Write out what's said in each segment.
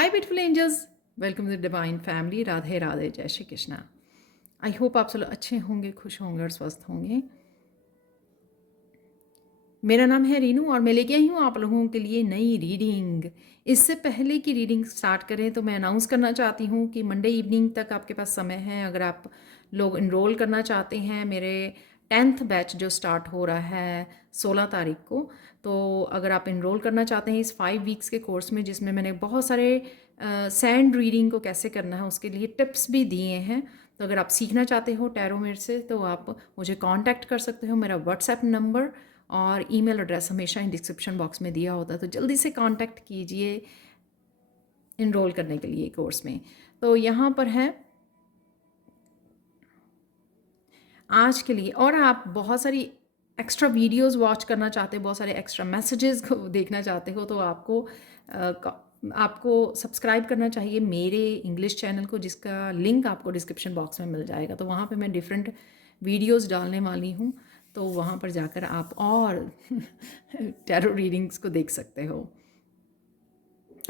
Hi beautiful angels, welcome to the divine family. Radhe Radhe, जय Shri Krishna. I hope आप सब लोग अच्छे होंगे, खुश होंगे और स्वस्थ होंगे। मेरा नाम है रीनू और मैं लेके आई हूँ आप लोगों के लिए नई रीडिंग। इससे पहले कि रीडिंग स्टार्ट करें तो मैं अनाउंस करना चाहती हूँ कि मंडे इवनिंग तक आपके पास समय है। अगर आप लोग इनरोल करना चाहते हैं, मेरे 10th बैच जो स्टार्ट हो रहा है 16 तारीख को, तो अगर आप इनरोल करना चाहते हैं इस 5 वीक्स के कोर्स में, जिसमें मैंने बहुत सारे सैंड रीडिंग को कैसे करना है उसके लिए टिप्स भी दिए हैं, तो अगर आप सीखना चाहते हो टैरो मेरे से तो आप मुझे कांटेक्ट कर सकते हो। मेरा व्हाट्सएप नंबर और ईमेल एड्रेस हमेशा इन डिस्क्रिप्शन बॉक्स में दिया होता है, तो जल्दी से कांटेक्ट कीजिए इनरोल करने के लिए कोर्स में। तो यहाँ पर है आज के लिए। और आप बहुत सारी एक्स्ट्रा वीडियोस वॉच करना चाहते हो, बहुत सारे एक्स्ट्रा मैसेजेस को देखना चाहते हो, तो आपको सब्सक्राइब करना चाहिए मेरे इंग्लिश चैनल को, जिसका लिंक आपको डिस्क्रिप्शन बॉक्स में मिल जाएगा। तो वहाँ पे मैं डिफरेंट वीडियोस डालने वाली हूँ, तो वहाँ पर जाकर आप और टैरो रीडिंग्स को देख सकते हो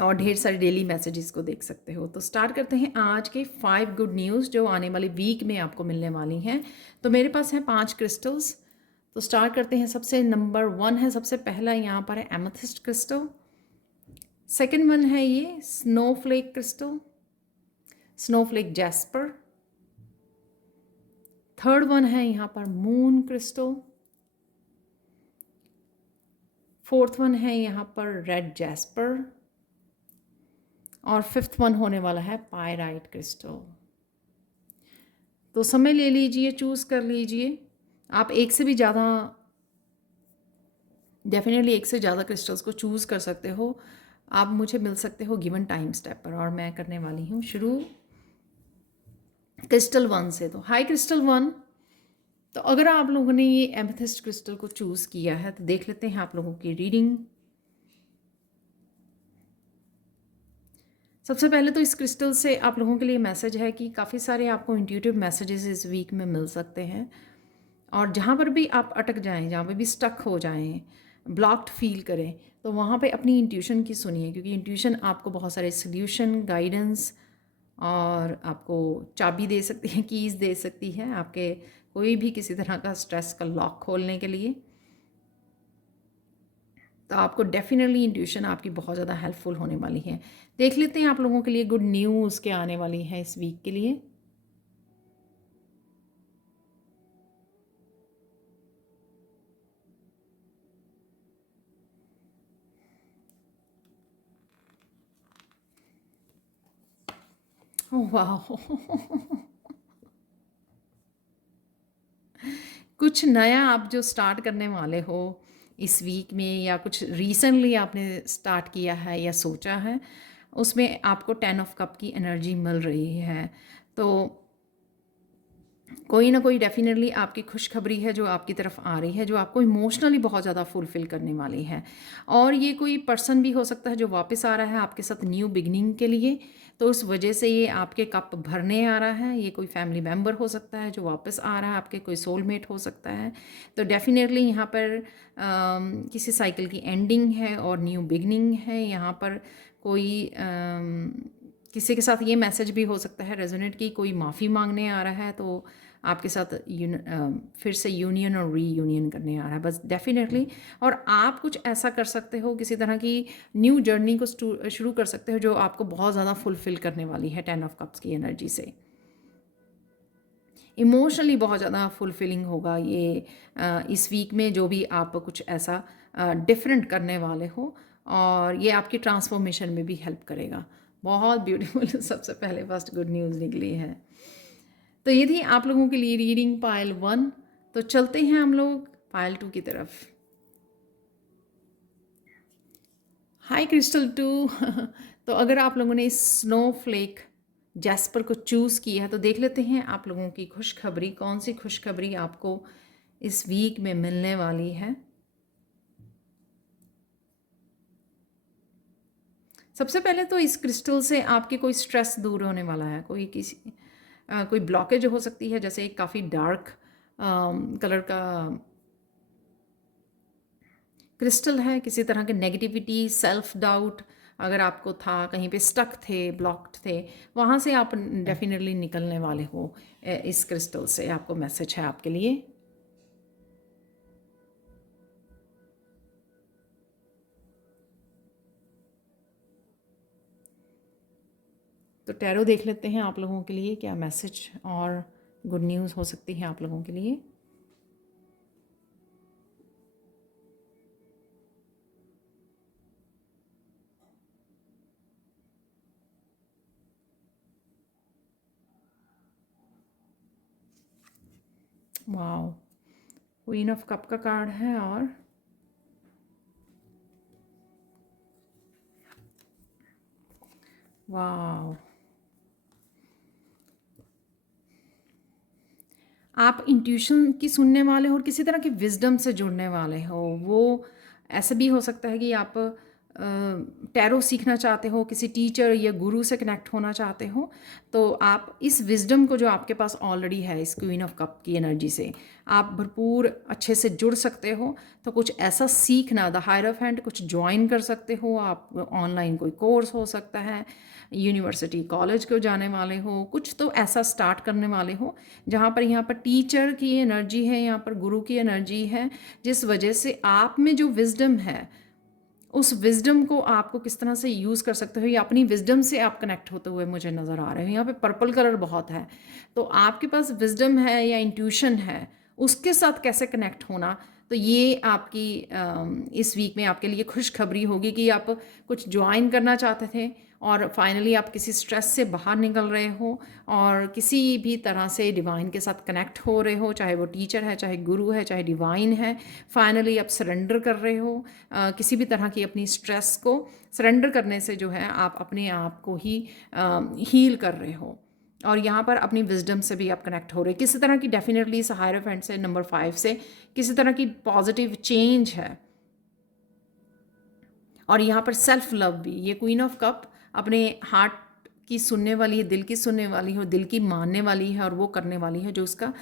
और ढेर सारे डेली मैसेजेस को देख सकते हो। तो स्टार्ट करते हैं आज के 5 गुड न्यूज़ जो आने वाले वीक में आपको मिलने वाली हैं। तो मेरे पास हैं 5 क्रिस्टल्स। तो स्टार्ट करते हैं। सबसे नंबर 1 है, सबसे पहला यहाँ पर है एमेथिस्ट क्रिस्टल। सेकंड वन है ये Snowflake crystal, Snowflake jasper. Third one है यहाँ पर मून क्रिस्टल। फोर्थ वन है यहाँ पर रेड जैस्पर और फिफ्थ वन होने वाला है पायराइट क्रिस्टल। तो समय ले लीजिए, चूज़ कर लीजिए। आप एक से भी ज़्यादा, डेफिनेटली एक से ज़्यादा क्रिस्टल्स को चूज़ कर सकते हो। आप मुझे मिल सकते हो गिवन टाइम स्टेप पर, और मैं करने वाली हूँ शुरू क्रिस्टल 1 से। तो हाई क्रिस्टल 1, तो अगर आप लोगों ने ये एमेथिस्ट क्रिस्टल को चूज़ किया है तो देख लेते हैं आप लोगों की रीडिंग। सबसे पहले तो इस क्रिस्टल से आप लोगों के लिए मैसेज है कि काफ़ी सारे आपको इंट्यूटिव मैसेजेस इस वीक में मिल सकते हैं, और जहाँ पर भी आप अटक जाएं, जहाँ पर भी स्टक हो जाएं, ब्लॉक्ड फील करें, तो वहाँ पे अपनी इंट्यूशन की सुनिए, क्योंकि इंट्यूशन आपको बहुत सारे सल्यूशन, गाइडेंस और आपको चाबी दे सकती है, कीज़ दे सकती है आपके कोई भी किसी तरह का स्ट्रेस का लॉक खोलने के लिए। तो आपको डेफिनेटली इंट्यूशन आपकी बहुत ज़्यादा हेल्पफुल होने वाली है। देख लेते हैं आप लोगों के लिए गुड न्यूज़ क्या आने वाली है इस वीक के लिए। ओह वाह कुछ नया आप जो स्टार्ट करने वाले हो इस वीक में, या कुछ रिसेंटली आपने स्टार्ट किया है या सोचा है, उसमें आपको 10 ऑफ कप की एनर्जी मिल रही है। तो कोई ना कोई डेफिनेटली आपकी खुशखबरी है जो आपकी तरफ आ रही है, जो आपको इमोशनली बहुत ज़्यादा फुलफ़िल करने वाली है। और ये कोई पर्सन भी हो सकता है जो वापस आ रहा है आपके साथ न्यू बिगनिंग के लिए, तो उस वजह से ये आपके कप भरने आ रहा है। ये कोई फैमिली मेम्बर हो सकता है जो वापस आ रहा है, आपके कोई सोलमेट हो सकता है। तो डेफिनेटली यहाँ पर किसी साइकिल की एंडिंग है और न्यू बिगनिंग है। यहाँ पर कोई किसी के साथ ये मैसेज भी हो सकता है रेजोनेट की कोई माफ़ी मांगने आ रहा है, तो आपके साथ फिर से यूनियन और रीयूनियन करने आ रहा है बस डेफिनेटली। और आप कुछ ऐसा कर सकते हो, किसी तरह की न्यू जर्नी को शुरू कर सकते हो जो आपको बहुत ज़्यादा फुलफ़िल करने वाली है 10 ऑफ कप्स की एनर्जी से। इमोशनली बहुत ज़्यादा फुलफिलिंग होगा ये इस वीक में, जो भी आप कुछ ऐसा डिफरेंट करने वाले हो, और ये आपकी ट्रांसफॉर्मेशन में भी हेल्प करेगा। बहुत ब्यूटीफुल सबसे पहले फर्स्ट गुड न्यूज़ निकली है। तो ये थी आप लोगों के लिए रीडिंग पायल 1। तो चलते हैं हम लोग पायल 2 की तरफ। हाय क्रिस्टल 2 तो अगर आप लोगों ने स्नोफ्लेक जैस्पर को चूज़ किया है तो देख लेते हैं आप लोगों की खुशखबरी, कौन सी खुशखबरी आपको इस वीक में मिलने वाली है। सबसे पहले तो इस क्रिस्टल से आपके कोई स्ट्रेस दूर होने वाला है। कोई ब्लॉकेज हो सकती है, जैसे एक काफ़ी डार्क कलर का क्रिस्टल है, किसी तरह के नेगेटिविटी, सेल्फ डाउट अगर आपको था कहीं पे स्टक थे, ब्लॉक्ड थे, वहाँ से आप डेफिनेटली निकलने वाले हो। इस क्रिस्टल से आपको मैसेज है आपके लिए। तो टैरो देख लेते हैं आप लोगों के लिए क्या मैसेज और गुड न्यूज़ हो सकती है आप लोगों के लिए। वाओ, क्वीन ऑफ कप का कार्ड है और वाओ, आप इंट्यूशन की सुनने वाले हो और किसी तरह की विजडम से जुड़ने वाले हो। वो ऐसा भी हो सकता है कि आप टैरो सीखना चाहते हो, किसी टीचर या गुरु से कनेक्ट होना चाहते हो, तो आप इस विजडम को जो आपके पास ऑलरेडी है इस क्वीन ऑफ कप की एनर्जी से आप भरपूर अच्छे से जुड़ सकते हो। तो कुछ ऐसा सीखना, द हायरोफेंट कुछ ज्वाइन कर सकते हो आप, ऑनलाइन कोई कोर्स हो सकता है, यूनिवर्सिटी कॉलेज को जाने वाले हो, कुछ तो ऐसा स्टार्ट करने वाले हो जहाँ पर यहाँ पर टीचर की एनर्जी है, यहाँ पर गुरु की एनर्जी है, जिस वजह से आप में जो विजडम है उस विजडम को आपको किस तरह से यूज़ कर सकते हो या अपनी विजडम से आप कनेक्ट होते हुए मुझे नज़र आ रहे हो। यहाँ पे पर्पल कलर बहुत है, तो आपके पास विजडम है या इंट्यूशन है, उसके साथ कैसे कनेक्ट होना, तो ये आपकी इस वीक में आपके लिए खुशखबरी होगी कि आप कुछ ज्वाइन करना चाहते थे और फाइनली आप किसी स्ट्रेस से बाहर निकल रहे हो और किसी भी तरह से डिवाइन के साथ कनेक्ट हो रहे हो, चाहे वो टीचर है, चाहे गुरु है, चाहे डिवाइन है। फाइनली आप सरेंडर कर रहे हो किसी भी तरह की अपनी स्ट्रेस को सरेंडर करने से जो है आप अपने आप को ही हील कर रहे हो और यहाँ पर अपनी विजडम से भी आप कनेक्ट हो रहे हो। किसी तरह की डेफिनेटली हायरोफेंट से नंबर 5 से किसी तरह की पॉजिटिव चेंज है। और यहाँ पर सेल्फ लव भी, ये क्वीन ऑफ कप अपने हार्ट की सुनने वाली है, दिल की सुनने वाली है, दिल की मानने वाली है और वो करने वाली है जो उसका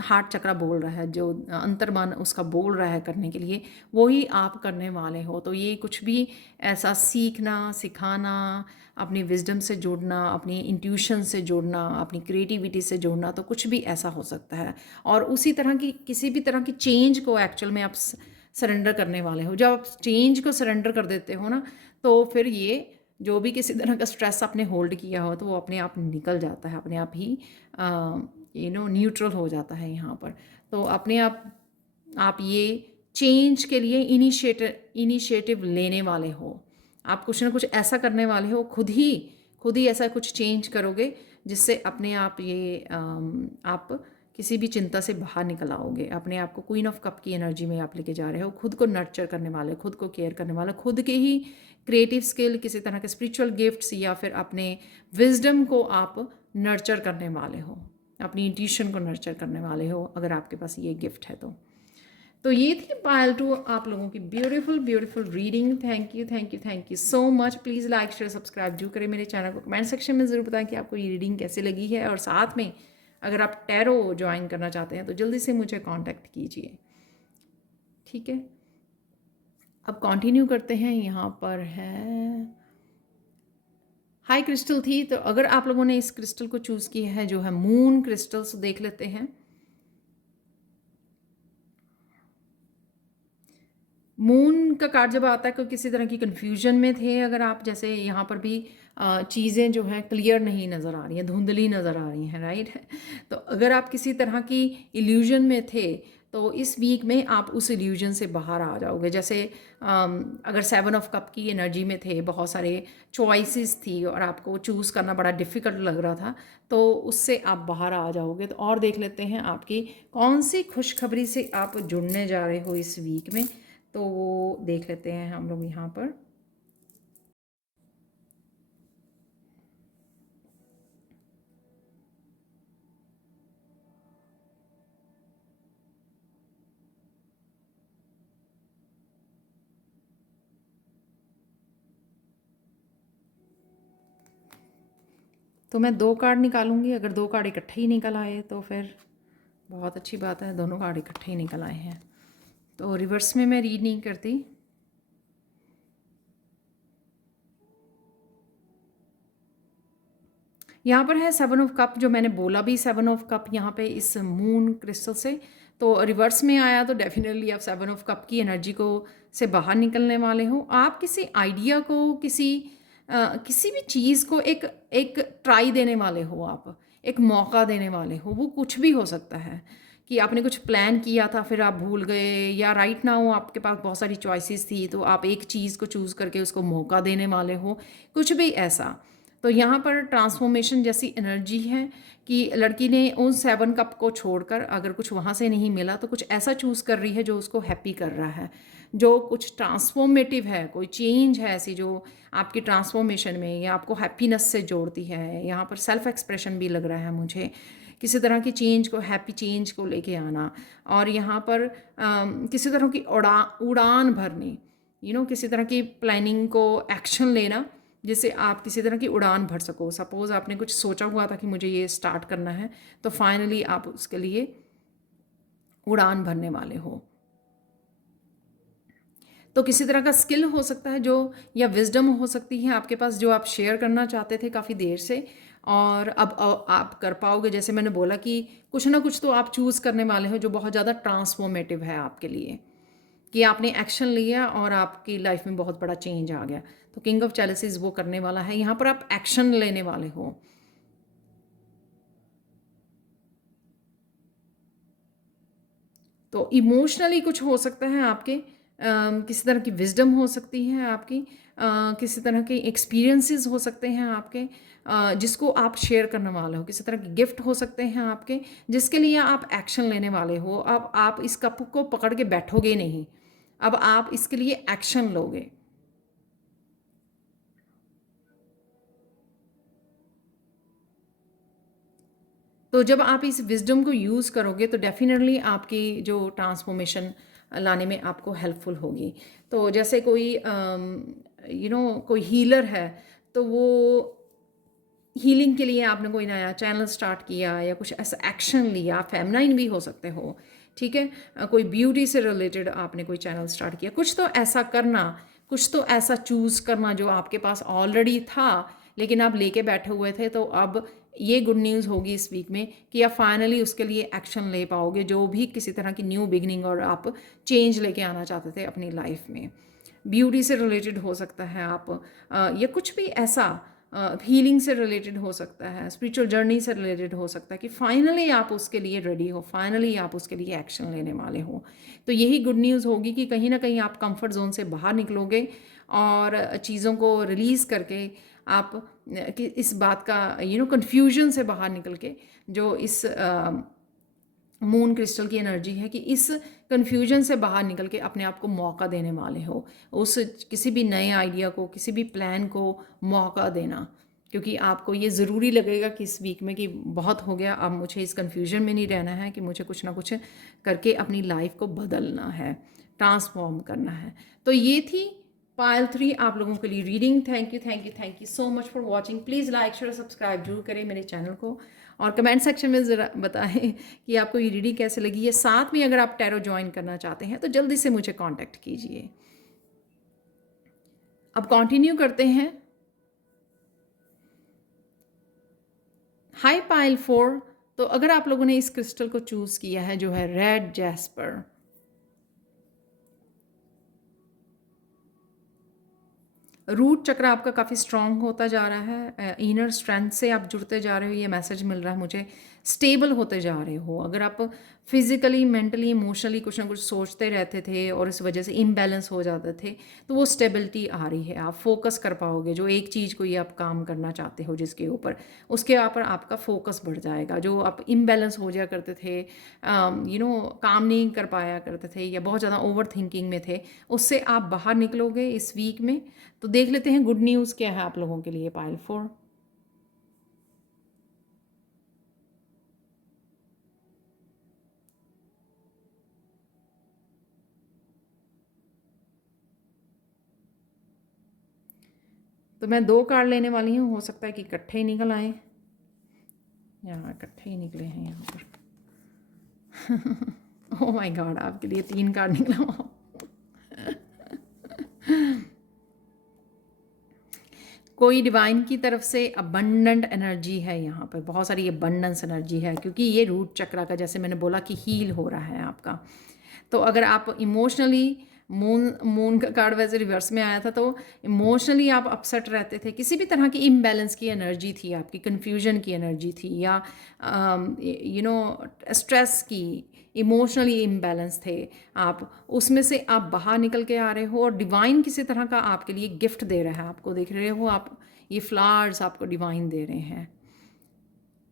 हार्ट चक्रा बोल रहा है, जो अंतर्मन उसका बोल रहा है करने के लिए, वो ही आप करने वाले हो। तो ये कुछ भी ऐसा सीखना, सिखाना, अपनी विजडम से जोड़ना, अपनी इंट्यूशन से जोड़ना, अपनी क्रिएटिविटी से जोड़ना, तो कुछ भी ऐसा हो सकता है। और उसी तरह की किसी भी तरह की चेंज को एक्चुअल में आप सरेंडर करने वाले हो। जब आप चेंज को सरेंडर कर देते हो ना, तो फिर ये जो भी किसी तरह का स्ट्रेस आपने होल्ड किया हो तो वो अपने आप निकल जाता है, अपने आप ही न्यूट्रल हो जाता है यहाँ पर। तो अपने आप ये चेंज के लिए इनिशिएटिव लेने वाले हो। आप कुछ ना कुछ ऐसा करने वाले हो, खुद ही ऐसा कुछ चेंज करोगे जिससे अपने आप ये आप किसी भी चिंता से बाहर निकल आओगे। अपने आप को क्वीन ऑफ कप की एनर्जी में आप लेके जा रहे हो, खुद को नर्चर करने वाले, खुद को केयर करने वाले, खुद के ही क्रिएटिव स्किल, किसी तरह के स्पिरिचुअल गिफ्ट्स या फिर अपने विजडम को आप नर्चर करने वाले हो, अपनी इंट्यूशन को नर्चर करने वाले हो, अगर आपके पास ये गिफ्ट है तो ये थी पायल टू आप लोगों की beautiful reading. Thank you so much. Please like share subscribe जरूर करें मेरे चैनल को, कमेंट सेक्शन में ज़रूर बताएं कि आपको ये रीडिंग कैसे लगी है और साथ में अगर आप टैरो ज्वाइन करना चाहते हैं तो जल्दी से मुझे कांटेक्ट कीजिए, ठीक है। अब कंटिन्यू करते हैं। यहाँ पर है हाई क्रिस्टल थी, तो अगर आप लोगों ने इस क्रिस्टल को चूज़ किया है जो है मून क्रिस्टल्स, देख लेते हैं। मून का कार्ड जब आता है कि किसी तरह की कन्फ्यूजन में थे अगर आप, जैसे यहाँ पर भी चीज़ें जो हैं क्लियर नहीं नज़र आ रही हैं, धुंधली नज़र आ रही हैं, राइट। तो अगर आप किसी तरह की इल्यूजन में थे तो इस वीक में आप उस इल्यूजन से बाहर आ जाओगे। जैसे अगर 7 ऑफ कप की एनर्जी में थे, बहुत सारे चॉइसेस थी और आपको चूज़ करना बड़ा डिफ़िकल्ट लग रहा था, तो उससे आप बाहर आ जाओगे। तो और देख लेते हैं आपकी कौन सी खुशखबरी से आप जुड़ने जा रहे हो इस वीक में, तो वो देख लेते हैं हम लोग यहाँ पर। तो मैं 2 कार्ड निकालूंगी, अगर 2 कार्ड इकट्ठे ही निकल आए तो फिर बहुत अच्छी बात है, दोनों कार्ड इकट्ठे ही निकल आए हैं। तो रिवर्स में मैं रीड नहीं करती। यहाँ पर है 7 ऑफ कप, जो मैंने बोला भी 7 ऑफ कप यहाँ पे इस मून क्रिस्टल से, तो रिवर्स में आया तो डेफिनेटली आप 7 ऑफ कप की एनर्जी को से बाहर निकलने वाले हो। आप किसी आइडिया को, किसी भी चीज़ को एक एक ट्राई देने वाले हो, आप एक मौका देने वाले हो। वो कुछ भी हो सकता है कि आपने कुछ प्लान किया था फिर आप भूल गए, या राइट नाउ आपके पास बहुत सारी चॉइसेस थी तो आप एक चीज़ को चूज़ करके उसको मौका देने वाले हो, कुछ भी ऐसा। तो यहाँ पर ट्रांसफॉर्मेशन जैसी एनर्जी है कि लड़की ने उन 7 कप को छोड़कर अगर कुछ वहाँ से नहीं मिला तो कुछ ऐसा चूज़ कर रही है जो उसको हैप्पी कर रहा है, जो कुछ ट्रांसफॉर्मेटिव है, कोई चेंज है ऐसी जो आपकी ट्रांसफॉर्मेशन में या आपको हैप्पीनेस से जोड़ती है। यहाँ पर सेल्फ एक्सप्रेशन भी लग रहा है मुझे, किसी तरह की चेंज को, हैप्पी चेंज को लेके आना। और यहाँ पर किसी तरह की उड़ान भरनी, किसी तरह की प्लानिंग को एक्शन लेना जिससे आप किसी तरह की उड़ान भर सको। सपोज़ आपने कुछ सोचा हुआ था कि मुझे ये स्टार्ट करना है, तो फाइनली आप उसके लिए उड़ान भरने वाले हो। तो किसी तरह का स्किल हो सकता है जो, या विजडम हो सकती है आपके पास, जो आप शेयर करना चाहते थे काफ़ी देर से, और अब आप कर पाओगे। जैसे मैंने बोला कि कुछ ना कुछ तो आप चूज़ करने वाले हो जो बहुत ज़्यादा ट्रांसफॉर्मेटिव है आपके लिए, कि आपने एक्शन लिया और आपकी लाइफ में बहुत बड़ा चेंज आ गया। तो किंग ऑफ चैलेंजेस वो करने वाला है, यहाँ पर आप एक्शन लेने वाले हो। तो इमोशनली कुछ हो सकता है आपके, किसी तरह की विजडम हो सकती है आपकी, किसी तरह के एक्सपीरियंसेस हो सकते हैं आपके, जिसको आप शेयर करने वाले हो, किसी तरह के गिफ्ट हो सकते हैं आपके जिसके लिए आप एक्शन लेने वाले हो। अब आप इस कप को पकड़ के बैठोगे नहीं, अब आप इसके लिए एक्शन लोगे। तो जब आप इस विज़डम को यूज़ करोगे तो डेफ़िनेटली आपकी जो ट्रांसफ़ॉर्मेशन लाने में आपको हेल्पफुल होगी। तो जैसे कोई कोई हीलर है, तो वो हीलिंग के लिए आपने कोई नया चैनल स्टार्ट किया या कुछ ऐसा एक्शन लिया, फेमिनाइन भी हो सकते हो, ठीक है। कोई ब्यूटी से रिलेटेड आपने कोई चैनल स्टार्ट किया, कुछ तो ऐसा करना, कुछ तो ऐसा चूज़ करना जो आपके पास ऑलरेडी था लेकिन आप लेके बैठे हुए थे। तो अब ये गुड न्यूज़ होगी इस वीक में कि आप फाइनली उसके लिए एक्शन ले पाओगे, जो भी किसी तरह की न्यू बिगनिंग और आप चेंज लेके आना चाहते थे अपनी लाइफ में। ब्यूटी से रिलेटेड हो सकता है आप, या कुछ भी ऐसा, हीलिंग से रिलेटेड हो सकता है, स्पिरिचुअल जर्नी से रिलेटेड हो सकता है कि फाइनली आप उसके लिए रेडी हो, फाइनली आप उसके लिए एक्शन लेने वाले हो। तो यही गुड न्यूज़ होगी कि कहीं ना कहीं आप कंफर्ट जोन से बाहर निकलोगे और चीज़ों को रिलीज़ करके आप कि इस बात का कन्फ्यूजन से बाहर निकल के, जो इस मून क्रिस्टल की एनर्जी है कि इस कन्फ्यूजन से बाहर निकल के अपने आप को मौका देने वाले हो, उस किसी भी नए आइडिया को, किसी भी प्लान को मौका देना। क्योंकि आपको ये ज़रूरी लगेगा कि इस वीक में कि बहुत हो गया, अब मुझे इस कन्फ्यूजन में नहीं रहना है, कि मुझे कुछ ना कुछ करके अपनी लाइफ को बदलना है, ट्रांसफॉर्म करना है। तो ये थी पायल 3 आप लोगों के लिए reading. Thank you, thank you, thank you so much for watching. Please like share subscribe जरूर करें मेरे चैनल को, और कमेंट सेक्शन में ज़रा बताएं कि आपको ये रीडिंग कैसे लगी है। साथ में अगर आप टैरो ज्वाइन करना चाहते हैं तो जल्दी से मुझे कांटेक्ट कीजिए। अब कंटिन्यू करते हैं। हाई पाइल 4, तो अगर आप लोगों ने इस क्रिस्टल को चूज़ किया है जो है रेड जैस्पर, रूट चक्र आपका काफ़ी स्ट्रांग होता जा रहा है, इनर स्ट्रेंथ से आप जुड़ते जा रहे हो, ये मैसेज मिल रहा है मुझे। स्टेबल होते जा रहे हो। अगर आप फिज़िकली, मेंटली, इमोशनली कुछ ना कुछ सोचते रहते थे और इस वजह से इम्बैलेंस हो जाते थे, तो वो स्टेबिलिटी आ रही है। आप फोकस कर पाओगे, जो एक चीज़ को ये आप काम करना चाहते हो जिसके ऊपर, उसके ऊपर आपका फोकस बढ़ जाएगा। जो आप इम्बैलेंस हो जाया करते थे, काम नहीं कर पाया करते थे, या बहुत ज़्यादा ओवर थिंकिंग में थे, उससे आप बाहर निकलोगे इस वीक में। तो देख लेते हैं गुड न्यूज़ क्या है आप लोगों के लिए पाइल 4। तो मैं 2 कार्ड लेने वाली हूँ, हो सकता है कि इकट्ठे ही निकल आए। यहाँ इकट्ठे ही निकले हैं यहाँ पर। ओह माय गॉड, आपके लिए 3 कार्ड निकला। कोई डिवाइन की तरफ से अबंडेंट एनर्जी है यहाँ पे, बहुत सारी अबंडेंस एनर्जी है, क्योंकि ये रूट चक्रा का, जैसे मैंने बोला कि हील हो रहा है आपका। तो अगर आप इमोशनली, मून का कार्ड वैसे रिवर्स में आया था, तो इमोशनली आप अपसेट रहते थे, किसी भी तरह की इम्बैलेंस की एनर्जी थी आपकी, कन्फ्यूजन की एनर्जी थी, या स्ट्रेस की, इमोशनली इम्बैलेंस थे आप, उसमें से आप बाहर निकल के आ रहे हो, और डिवाइन किसी तरह का आपके लिए गिफ्ट दे रहा है आपको, देख रहे हो आप, ये फ्लावर्स आपको डिवाइन दे रहे हैं।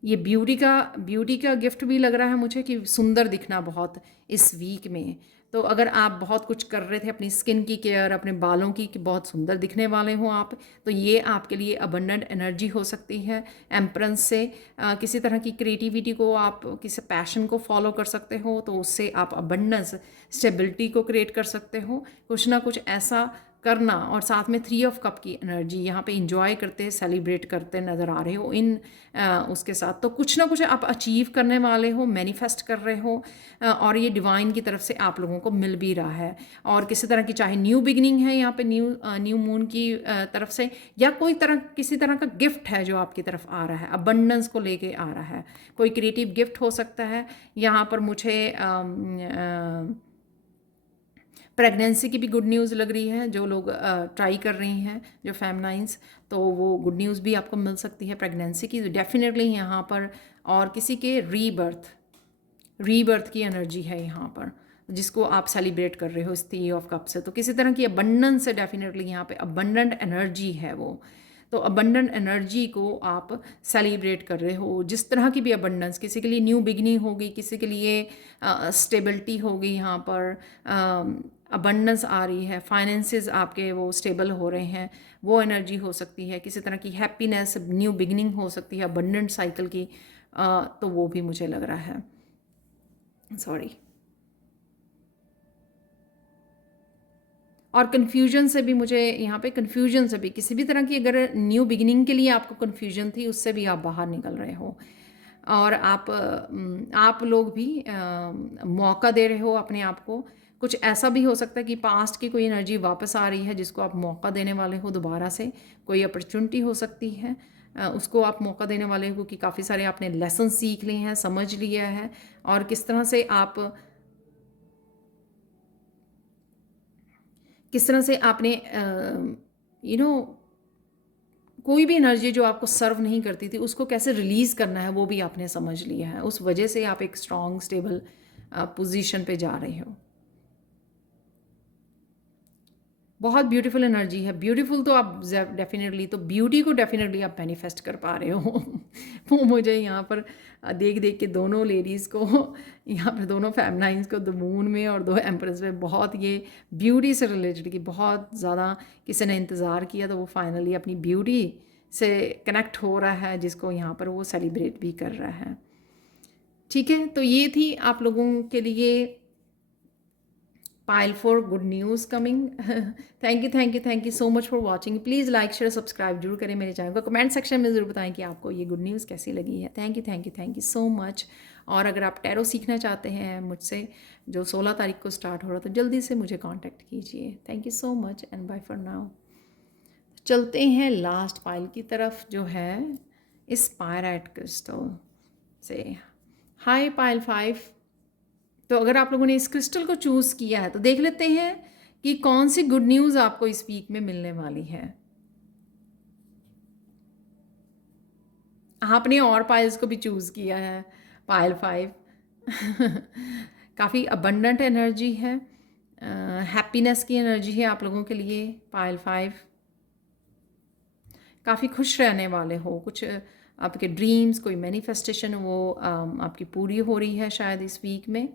ये ब्यूटी का गिफ्ट भी लग रहा है मुझे, कि सुंदर दिखना बहुत इस वीक में। तो अगर आप बहुत कुछ कर रहे थे अपनी स्किन की केयर, अपने बालों की, कि बहुत सुंदर दिखने वाले हो आप, तो ये आपके लिए अबंडेंट एनर्जी हो सकती है। एम्परेंस से किसी तरह की क्रिएटिविटी को, आप किसी पैशन को फॉलो कर सकते हो, तो उससे आप अबंडेंस, स्टेबिलिटी को क्रिएट कर सकते हो, कुछ ना कुछ ऐसा करना। और साथ में 3 ऑफ कप की एनर्जी यहाँ पे इंजॉय करते, सेलिब्रेट करते नज़र आ रहे हो इन उसके साथ। तो कुछ ना कुछ आप अचीव करने वाले हो, मैनिफेस्ट कर रहे हो, और ये डिवाइन की तरफ से आप लोगों को मिल भी रहा है। और किसी तरह की, चाहे न्यू बिगनिंग है यहाँ पे, न्यू मून की तरफ से, या किसी तरह का गिफ्ट है जो आपकी तरफ आ रहा है, अबंडेंस को लेके आ रहा है, कोई क्रिएटिव गिफ्ट हो सकता है। यहाँ पर मुझे प्रेगनेंसी की भी गुड न्यूज़ लग रही है, जो लोग ट्राई कर रही हैं, जो फेमनाइंस, तो वो गुड न्यूज़ भी आपको मिल सकती है प्रेगनेंसी की, डेफिनेटली यहाँ पर। और किसी के रीबर्थ की एनर्जी है यहाँ पर, जिसको आप सेलिब्रेट कर रहे हो इस 3 ऑफ कप से। तो किसी तरह की अबंडेंस से, डेफिनेटली यहाँ पे अबंडेंट एनर्जी है वो। तो अबंडेंट एनर्जी को आप सेलिब्रेट कर रहे हो, जिस तरह की भी अबंडेंस, किसी के लिए न्यू बिगनिंग होगी, किसी के लिए स्टेबिलिटी होगी, यहाँ पर अबंडेंस आ रही है, फाइनेंसेस आपके वो स्टेबल हो रहे हैं, वो एनर्जी हो सकती है। किसी तरह की हैप्पीनेस, न्यू बिगनिंग हो सकती है अबंडेंट साइकिल की, तो वो भी मुझे लग रहा है। सॉरी। और कन्फ्यूजन से भी मुझे यहाँ पे, कन्फ्यूजन से भी, किसी भी तरह की अगर न्यू बिगिनिंग के लिए आपको कन्फ्यूजन थी, उससे भी आप बाहर निकल रहे हो। और आप लोग भी मौका दे रहे हो अपने आप को। कुछ ऐसा भी हो सकता है कि पास्ट की कोई एनर्जी वापस आ रही है, जिसको आप मौका देने वाले हो दोबारा से। कोई अपॉर्चुनिटी हो सकती है, उसको आप मौका देने वाले हो, क्योंकि काफ़ी सारे आपने लेसन सीख लिए हैं, समझ लिया है, और किस तरह से आपने कोई भी एनर्जी जो आपको सर्व नहीं करती थी, उसको कैसे रिलीज़ करना है, वो भी आपने समझ लिया है। उस वजह से आप एक स्ट्रॉन्ग स्टेबल पोजीशन पे जा रहे हो। बहुत ब्यूटीफुल एनर्जी है। ब्यूटीफुल तो आप डेफिनेटली, तो ब्यूटी को डेफिनेटली आप मैनिफेस्ट कर पा रहे हो। वो मुझे यहाँ पर देख देख के, दोनों लेडीज़ को यहाँ पर, दोनों फेमनाइंस को, द मून में और 2 एम्प्रेस में, बहुत ये ब्यूटी से रिलेटेड की बहुत ज़्यादा किसी ने इंतज़ार किया, तो वो फाइनली अपनी ब्यूटी से कनेक्ट हो रहा है, जिसको यहाँ पर वो सेलिब्रेट भी कर रहा है। ठीक है, तो ये थी आप लोगों के लिए pile for good news coming। Thank you so much for watching. Please like share subscribe जरूर करें मेरे चैनल को। कमेंट सेक्शन में ज़रूर बताएं कि आपको ये गुड न्यूज़ कैसी लगी है। Thank you so much. और अगर आप टैरो सीखना चाहते हैं मुझसे, जो 16 तारीख को स्टार्ट हो रहा, तो जल्दी से मुझे कॉन्टैक्ट कीजिए। Thank you so much and bye for now. चलते हैं लास्ट पाइल की तरफ, जो है स्पायराइट क्रिस्टल से। हाय पाइल 5। तो अगर आप लोगों ने इस क्रिस्टल को चूज़ किया है, तो देख लेते हैं कि कौन सी गुड न्यूज़ आपको इस वीक में मिलने वाली है। आपने और पाइल्स को भी चूज़ किया है, पाइल 5। काफ़ी अबंडेंट एनर्जी है, हैप्पीनेस की एनर्जी है आप लोगों के लिए। पाइल 5 काफ़ी खुश रहने वाले हो, कुछ आपके ड्रीम्स, कोई मैनिफेस्टेशन, वो आपकी पूरी हो रही है शायद इस वीक में।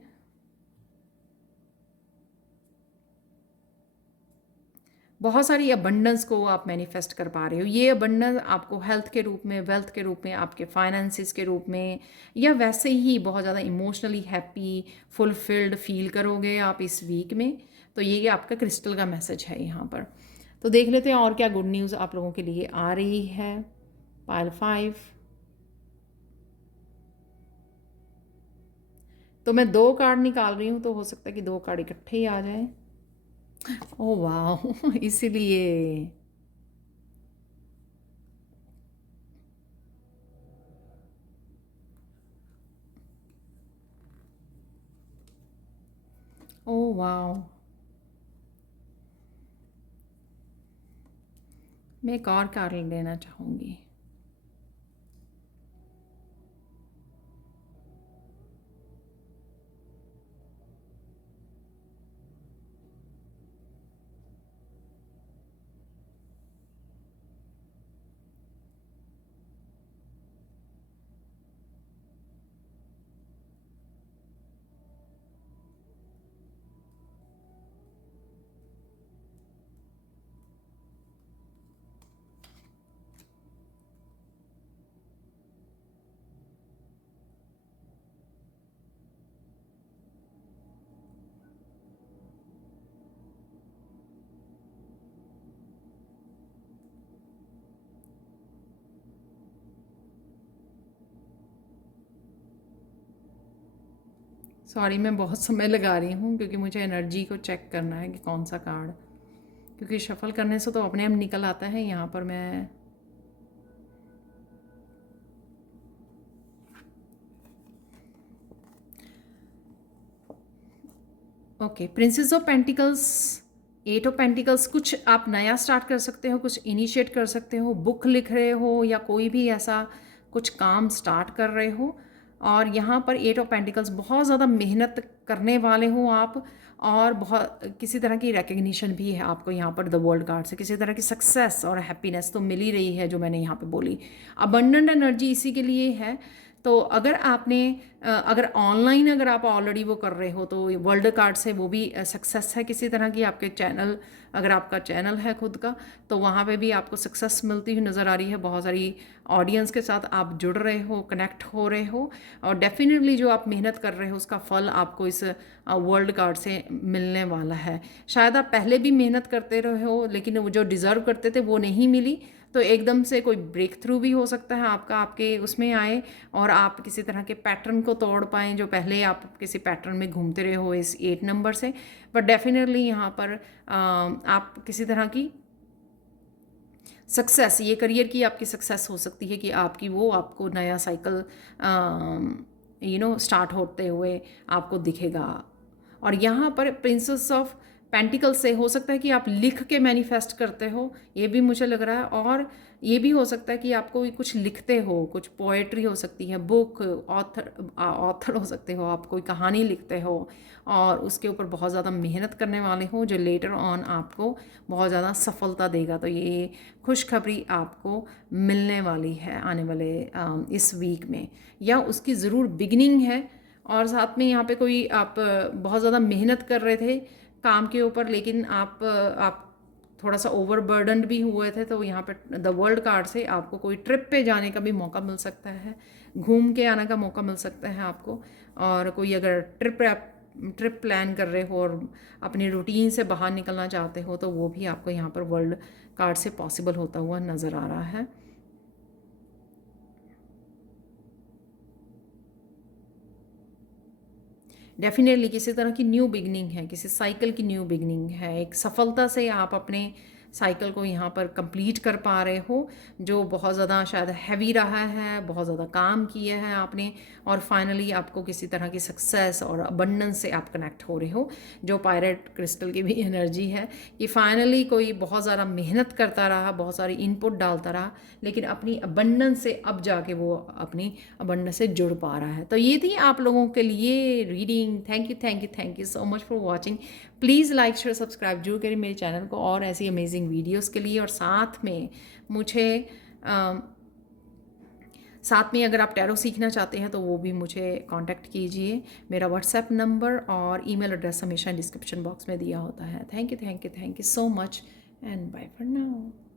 बहुत सारी अबंडेंस को आप मैनिफेस्ट कर पा रहे हो। ये अबंडेंस आपको हेल्थ के रूप में, वेल्थ के रूप में, आपके फाइनेंसिस के रूप में, या वैसे ही बहुत ज़्यादा इमोशनली हैप्पी, फुलफिल्ड फील करोगे आप इस वीक में। तो ये आपका क्रिस्टल का मैसेज है यहाँ पर। तो देख लेते हैं और क्या गुड न्यूज़ आप लोगों के लिए आ रही है। पाइल 5। तो मैं 2 कार्ड निकाल रही हूँ, तो हो सकता है कि 2 कार्ड इकट्ठे ही आ जाएं। ओह वाह। इसीलिए वाओ! मैं एक और कार्ड लेना चाहूँगी। सॉरी मैं बहुत समय लगा रही हूँ क्योंकि मुझे एनर्जी को चेक करना है कि कौन सा कार्ड, क्योंकि शफल करने से तो अपने आप निकल आता है। यहाँ पर मैं okay, princess of pentacles, eight of pentacles. कुछ आप नया स्टार्ट कर सकते हो, कुछ इनिशिएट कर सकते हो, बुक लिख रहे हो या कोई भी ऐसा कुछ काम स्टार्ट कर रहे हो। और यहाँ पर एट ऑफ पेंटिकल्स, बहुत ज़्यादा मेहनत करने वाले हो आप, और बहुत किसी तरह की रिकग्निशन भी है आपको यहाँ पर द वर्ल्ड कार्ड से, किसी तरह की सक्सेस और हैप्पीनेस तो मिल ही रही है जो मैंने यहाँ पे बोली। अबंडेंट एनर्जी इसी के लिए है। तो अगर आपने अगर ऑनलाइन अगर आप ऑलरेडी वो कर रहे हो तो वर्ल्ड कार्ड से वो भी सक्सेस है किसी तरह की। आपके चैनल, अगर आपका चैनल है खुद का, तो वहाँ पे भी आपको सक्सेस मिलती हुई नज़र आ रही है। बहुत सारी ऑडियंस के साथ आप जुड़ रहे हो, कनेक्ट हो रहे हो, और डेफिनेटली जो आप मेहनत कर रहे हो उसका फल आपको इस वर्ल्ड कार्ड से मिलने वाला है। शायद आप पहले भी मेहनत करते रहे हो लेकिन वो जो डिज़र्व करते थे वो नहीं मिली, तो एकदम से कोई ब्रेक थ्रू भी हो सकता है आपका, आपके उसमें आए और आप किसी तरह के पैटर्न को तोड़ पाएँ जो पहले आप किसी पैटर्न में घूमते रहे हो इस 8 नंबर से। बट डेफिनेटली यहाँ पर आप किसी तरह की सक्सेस, ये करियर की आपकी सक्सेस हो सकती है कि आपकी वो आपको नया साइकिल स्टार्ट होते हुए आपको दिखेगा। और यहाँ पर प्रिंसेस ऑफ पेंटिकल से हो सकता है कि आप लिख के मैनिफेस्ट करते हो, ये भी मुझे लग रहा है। और ये भी हो सकता है कि आपको कुछ लिखते हो, कुछ पोएट्री हो सकती है, बुक, ऑथर हो सकते हो, आप कोई कहानी लिखते हो और उसके ऊपर बहुत ज़्यादा मेहनत करने वाले हो जो लेटर ऑन आपको बहुत ज़्यादा सफलता देगा। तो ये खुशखबरी आपको मिलने वाली है आने वाले इस वीक में, या उसकी ज़रूर बिगनिंग है। और साथ में यहाँ पे कोई आप बहुत ज़्यादा मेहनत कर रहे थे काम के ऊपर, लेकिन आप थोड़ा सा ओवरबर्डन्ड भी हुए थे, तो यहाँ पे द वर्ल्ड कार्ड से आपको कोई ट्रिप पे जाने का भी मौका मिल सकता है, घूम के आने का मौका मिल सकता है आपको। और कोई अगर ट्रिप प्लान कर रहे हो और अपनी रूटीन से बाहर निकलना चाहते हो, तो वो भी आपको यहाँ पर वर्ल्ड कार्ड से पॉसिबल होता हुआ नज़र आ रहा है। डेफिनेटली किसी तरह की न्यू बिगनिंग है, किसी साइकिल की न्यू बिगनिंग है। एक सफलता से आप अपने साइकिल को यहाँ पर कंप्लीट कर पा रहे हो, जो बहुत ज़्यादा शायद हैवी रहा है, बहुत ज़्यादा काम किया है आपने, और फाइनली आपको किसी तरह की सक्सेस और अबंडेंस से आप कनेक्ट हो रहे हो, जो पायरेट क्रिस्टल की भी एनर्जी है कि फाइनली कोई बहुत ज़्यादा मेहनत करता रहा, बहुत सारी इनपुट डालता रहा, लेकिन अपनी अबंडेंस से अब जाके वो अपनी अबंडेंस से जुड़ पा रहा है। तो ये थी आप लोगों के लिए reading. Thank you so much for watching. Please like share subscribe जरूर करें मेरे चैनल को और ऐसी अमेजिंग वीडियोस के लिए। और साथ में मुझे साथ में अगर आप टैरो सीखना चाहते हैं तो वो भी मुझे कांटेक्ट कीजिए। मेरा व्हाट्सएप नंबर और ईमेल एड्रेस हमेशा डिस्क्रिप्शन बॉक्स में दिया होता है। Thank you so much and bye for now.